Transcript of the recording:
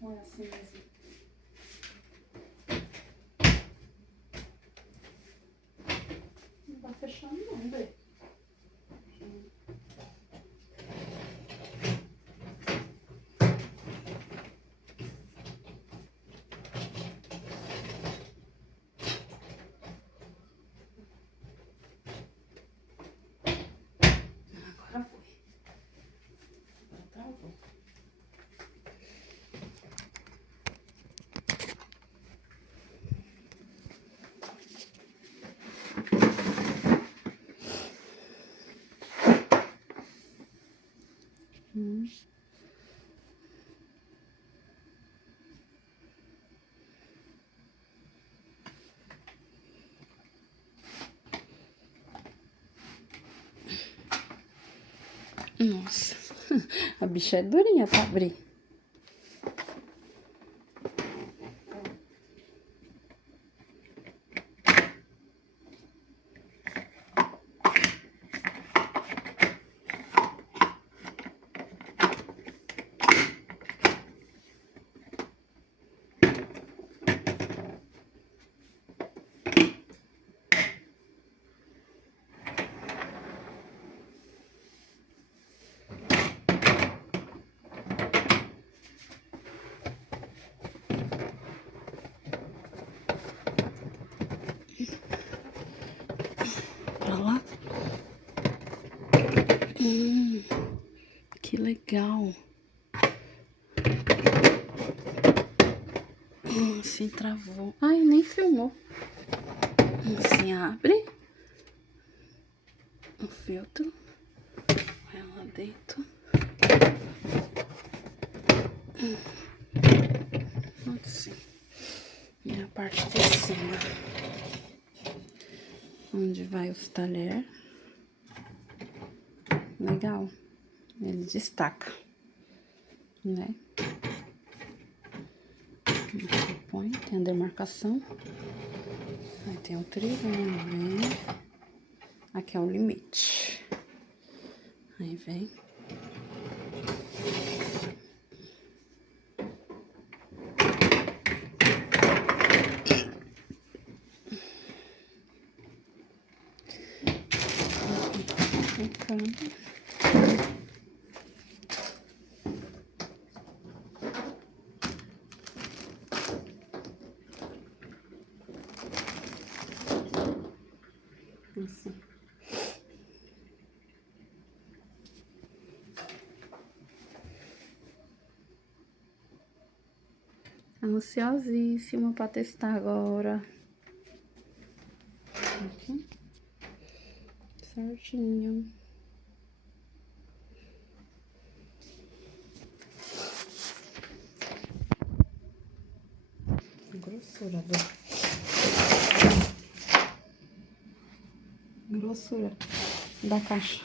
Olha assim mesmo. Não tá fechando não, velho. Agora foi. Agora travou. Nossa, a bicha é durinha pra abrir. Pra lá. Que legal. Assim travou. Ai, nem filmou. Assim abre. O filtro. Vai lá dentro. Assim. E a parte de cima. Onde vai os talheres. Legal. Ele destaca, né? Põe, tem a demarcação. Aí tem o trilho, né? Vem. Aqui é o limite. Aí vem. Assim. Ansiosíssima pra testar agora. Aqui. Certinho. Grossura grossura da caixa.